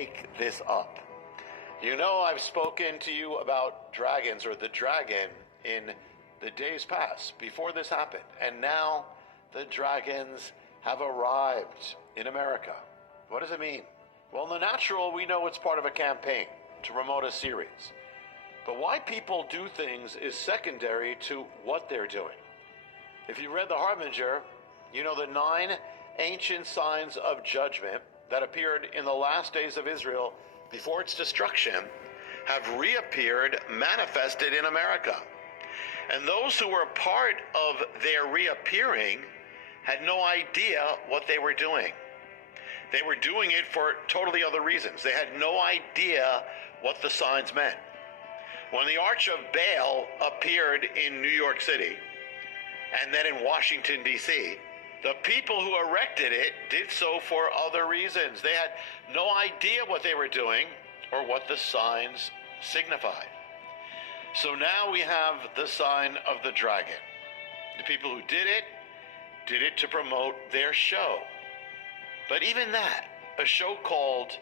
make this up. You know, I've spoken to you about dragons or the dragon in the days past before this happened. And now the dragons have arrived in America. What does it mean? Well, in the natural, we know it's part of a campaign to promote a series. But why people do things is secondary to what they're doing. If you read The Harbinger, you know the 9 ancient signs of judgment that appeared in the last days of Israel before its destruction have reappeared, manifested in America. And those who were part of their reappearing had no idea what they were doing. They were doing it for totally other reasons. They had no idea what the signs meant. When the Arch of Baal appeared in New York City and then in Washington, D.C., the people who erected it did so for other reasons. They had no idea what they were doing or what the signs signified. So now we have the sign of the dragon. The people who did it to promote their show. But even that, a show called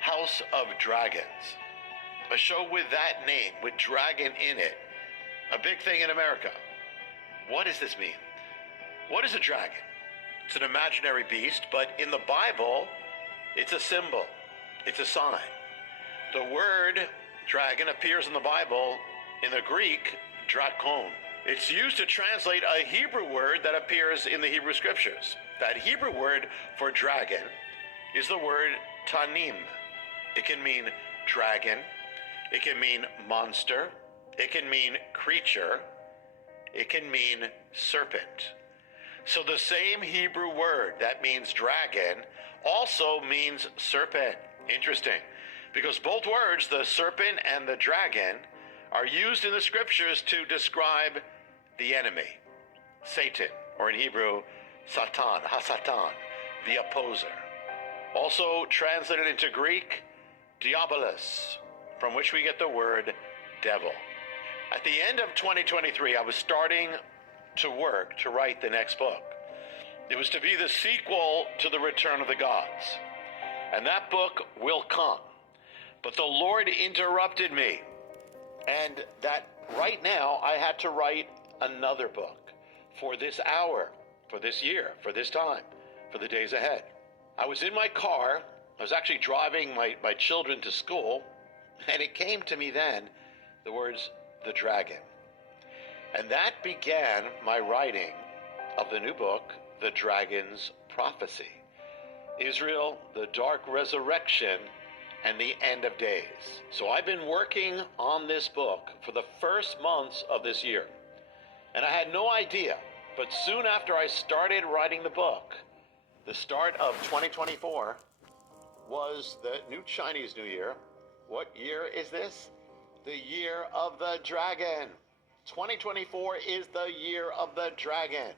House of Dragons, a show with that name, with dragon in it, a big thing in America. What does this mean? What is a dragon? It's an imaginary beast, but in the Bible, it's a symbol. It's a sign. The word dragon appears in the Bible in the Greek, drakon. It's used to translate a Hebrew word that appears in the Hebrew Scriptures. That Hebrew word for dragon is the word tanim. It can mean dragon. It can mean monster. It can mean creature. It can mean serpent. So the same Hebrew word that means dragon also means serpent. Interesting. Because both words, the serpent and the dragon, are used in the Scriptures to describe the enemy, Satan, or in Hebrew, Satan, Hasatan, the opposer. Also translated into Greek, diabolos, from which we get the word devil. At the end of 2023, I was starting to work to write the next book. It was to be the sequel to The Return of the Gods. And that book will come. But the Lord interrupted me. And that right now I had to write another book for this hour, for this year, for this time, for the days ahead. I was in my car. I was actually driving my children to school. And it came to me then, the words, the dragon. And that began my writing of the new book, The Dragon's Prophecy. Israel, the Dark Resurrection, and the End of Days. So I've been working on this book for the first months of this year. And I had no idea, but soon after I started writing the book, the start of 2024 was the new Chinese New Year. What year is this? The year of the dragon. 2024 is the year of the dragon.